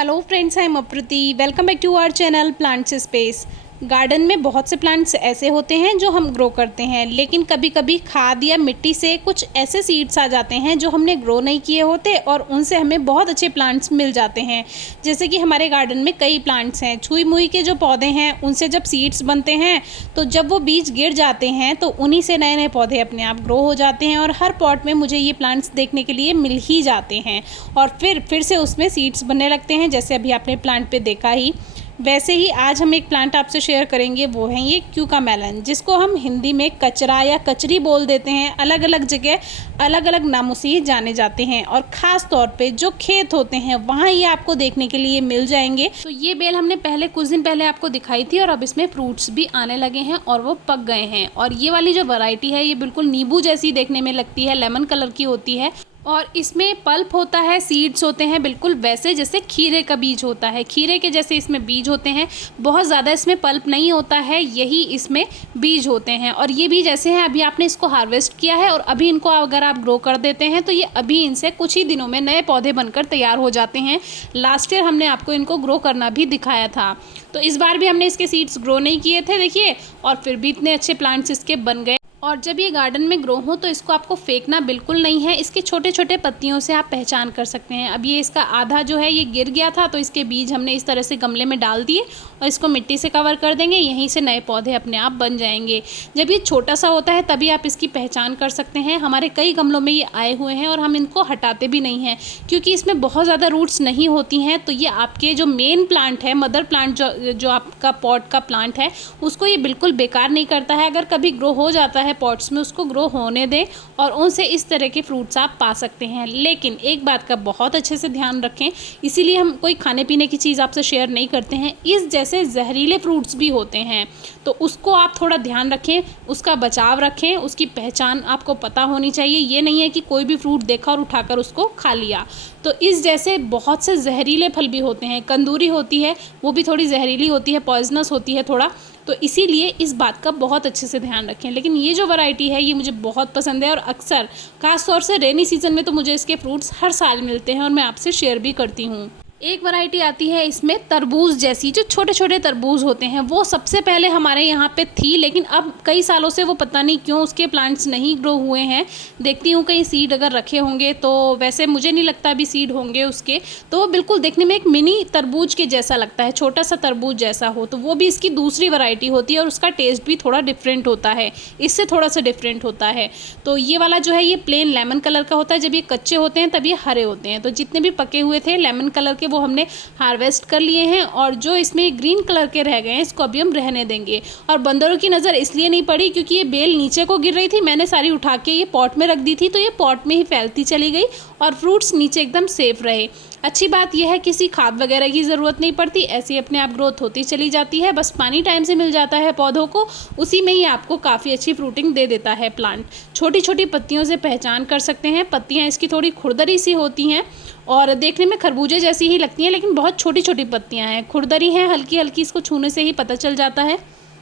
Hello friends, I am Aprati. Welcome back to our channel plants space. Garden में बहुत से plants ऐसे होते हैं जो हम ग्रो करते हैं, लेकिन कभी कभी खाद या मिट्टी से कुछ ऐसे सीड्स आ जाते हैं जो हमने ग्रो नहीं किए होते और उनसे हमें बहुत अच्छे प्लांट्स मिल जाते हैं। जैसे कि हमारे गार्डन में कई प्लांट्स हैं, छुई मुई के जो पौधे हैं उनसे जब सीड्स बनते हैं तो जब वो बीज गिर जाते हैं तो उन्हीं से नए नए पौधे अपने आप ग्रो हो जाते हैं और हर पॉट में मुझे ये प्लांट्स देखने के लिए मिल ही जाते हैं और फिर से उसमें सीड्स बनने लगते हैं, जैसे अभी आपने प्लांट पे देखा ही। वैसे ही आज हम एक प्लांट आपसे शेयर करेंगे, वो है ये क्यूकामेलन, जिसको हम हिंदी में कचरा या कचरी बोल देते हैं। अलग अलग जगह अलग अलग नामों से ये जाने जाते हैं और ख़ास तौर पे जो खेत होते हैं वहाँ ये आपको देखने के लिए मिल जाएंगे। तो ये बेल हमने कुछ दिन पहले आपको दिखाई थी और अब इसमें फ्रूट्स भी आने लगे हैं और वो पक गए हैं। और ये वाली जो वैरायटी है ये बिल्कुल नींबू जैसी देखने में लगती है, लेमन कलर की होती है और इसमें पल्प होता है, सीड्स होते हैं बिल्कुल वैसे जैसे खीरे का बीज होता है, खीरे के जैसे इसमें बीज होते हैं। बहुत ज़्यादा इसमें पल्प नहीं होता है, यही इसमें बीज होते हैं। और ये बीज ऐसे हैं, अभी आपने इसको हार्वेस्ट किया है और अभी इनको अगर आप ग्रो कर देते हैं तो ये अभी इनसे कुछ ही दिनों में नए पौधे बनकर तैयार हो जाते हैं। लास्ट ईयर हमने आपको इनको ग्रो करना भी दिखाया था, तो इस बार भी हमने इसके सीड्स ग्रो नहीं किए थे, देखिए, और फिर भी इतने अच्छे प्लांट्स इसके बन गए। और जब ये गार्डन में ग्रो हो तो इसको आपको फेंकना बिल्कुल नहीं है, इसके छोटे छोटे पत्तियों से आप पहचान कर सकते हैं। अब ये इसका आधा जो है ये गिर गया था, तो इसके बीज हमने इस तरह से गमले में डाल दिए और इसको मिट्टी से कवर कर देंगे, यहीं से नए पौधे अपने आप बन जाएंगे। जब ये छोटा सा होता है तभी आप इसकी पहचान कर सकते हैं। हमारे कई गमलों में ये आए हुए हैं और हम इनको हटाते भी नहीं हैं क्योंकि इसमें बहुत ज़्यादा रूट्स नहीं होती हैं। तो ये आपके जो मेन प्लांट है, मदर प्लांट जो आपका पॉट का प्लांट है, उसको ये बिल्कुल बेकार नहीं करता है। अगर कभी ग्रो हो जाता है पॉट्स में, उसको ग्रो होने दें और उनसे इस तरह के फ्रूट्स आप पा सकते हैं। लेकिन एक बात का बहुत अच्छे से ध्यान रखें, इसीलिए हम कोई खाने पीने की चीज़ आपसे शेयर नहीं करते हैं। इस जैसे जहरीले फ्रूट्स भी होते हैं तो उसको आप थोड़ा ध्यान रखें, उसका बचाव रखें, उसकी पहचान आपको पता होनी चाहिए। ये नहीं है कि कोई भी फ्रूट देखा और उठाकर उसको खा लिया। तो इस जैसे बहुत से जहरीले फल भी होते हैं, कंदूरी होती है वो भी थोड़ी जहरीली होती है, पॉइजनस होती है थोड़ा, तो इसीलिए इस बात का बहुत अच्छे से ध्यान रखें। लेकिन ये जो वैरायटी है ये मुझे बहुत पसंद है और अक्सर खास तौर से रेनी सीजन में तो मुझे इसके फ्रूट्स हर साल मिलते हैं और मैं आपसे शेयर भी करती हूँ। एक वैरायटी आती है इसमें तरबूज जैसी, जो छोटे छोटे तरबूज होते हैं, वो सबसे पहले हमारे यहाँ पे थी, लेकिन अब कई सालों से वो पता नहीं क्यों उसके प्लांट्स नहीं ग्रो हुए हैं। देखती हूँ कहीं सीड अगर रखे होंगे, तो वैसे मुझे नहीं लगता अभी सीड होंगे उसके। तो वो बिल्कुल देखने में एक मिनी तरबूज के जैसा लगता है, छोटा सा तरबूज जैसा हो। तो वो भी इसकी दूसरी वैरायटी होती है और उसका टेस्ट भी थोड़ा डिफरेंट होता है, इससे थोड़ा सा डिफरेंट होता है। तो ये वाला जो है ये प्लेन लेमन कलर का होता है, जब ये कच्चे होते हैं तब ये हरे होते हैं। तो जितने भी पके हुए थे लेमन कलर के वो हमने हार्वेस्ट कर लिए हैं और जो इसमें ग्रीन कलर के रह गए हैं इसको अभी हम रहने देंगे। और बंदरों की नज़र इसलिए नहीं पड़ी क्योंकि ये बेल नीचे को गिर रही थी, मैंने सारी उठा के ये पॉट में रख दी थी, तो ये पॉट में ही फैलती चली गई और फ्रूट्स नीचे एकदम सेफ रहे। अच्छी बात यह है किसी खाद वगैरह की ज़रूरत नहीं पड़ती, ऐसी अपने आप ग्रोथ होती चली जाती है। बस पानी टाइम से मिल जाता है पौधों को, उसी में ही आपको काफ़ी अच्छी फ्रूटिंग दे देता है प्लांट। छोटी छोटी पत्तियों से पहचान कर सकते हैं, पत्तियां इसकी थोड़ी खुरदरी सी होती हैं और देखने में खरबूजे जैसी ही लगती हैं, लेकिन बहुत छोटी छोटी पत्तियां हैं, खुरदरी हैं, हल्की हल्की, इसको छूने से ही पता चल जाता है।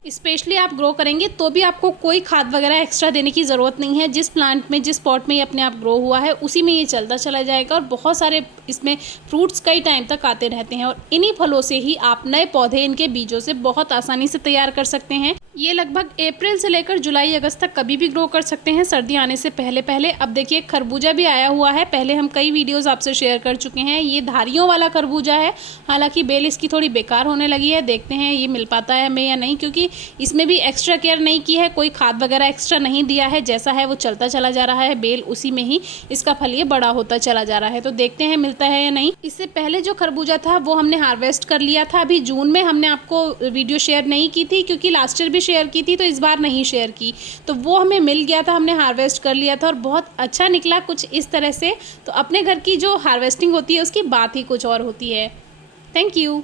स्पेशली आप ग्रो करेंगे तो भी आपको कोई खाद वगैरह एक्स्ट्रा देने की ज़रूरत नहीं है। जिस प्लांट में, जिस पॉट में ये अपने आप ग्रो हुआ है उसी में ये चलता चला जाएगा और बहुत सारे इसमें फ्रूट्स कई टाइम तक आते रहते हैं और इन्हीं फलों से ही आप नए पौधे इनके बीजों से बहुत आसानी से तैयार कर सकते हैं। ये लगभग अप्रैल से लेकर जुलाई अगस्त तक कभी भी ग्रो कर सकते हैं, सर्दी आने से पहले पहले। अब देखिए खरबूजा भी आया हुआ है, पहले हम कई वीडियोस आपसे शेयर कर चुके हैं। ये धारियों वाला खरबूजा है, हालांकि बेल इसकी थोड़ी बेकार होने लगी है, देखते हैं ये मिल पाता है हमें या नहीं, क्योंकि इसमें भी एक्स्ट्रा केयर नहीं की है, कोई खाद वगैरह एक्स्ट्रा नहीं दिया है, जैसा है वो चलता चला जा रहा है बेल, उसी में ही इसका फल ये बड़ा होता चला जा रहा है। तो देखते हैं मिलता है या नहीं। इससे पहले जो खरबूजा था वो हमने हार्वेस्ट कर लिया था अभी जून में, हमने आपको वीडियो शेयर नहीं की थी क्योंकि लास्ट ईयर भी शेयर की थी तो इस बार नहीं शेयर की। तो वो हमें मिल गया था, हमने हार्वेस्ट कर लिया था और बहुत अच्छा निकला कुछ इस तरह से। तो अपने घर की जो हार्वेस्टिंग होती है उसकी बात ही कुछ और होती है। Thank you.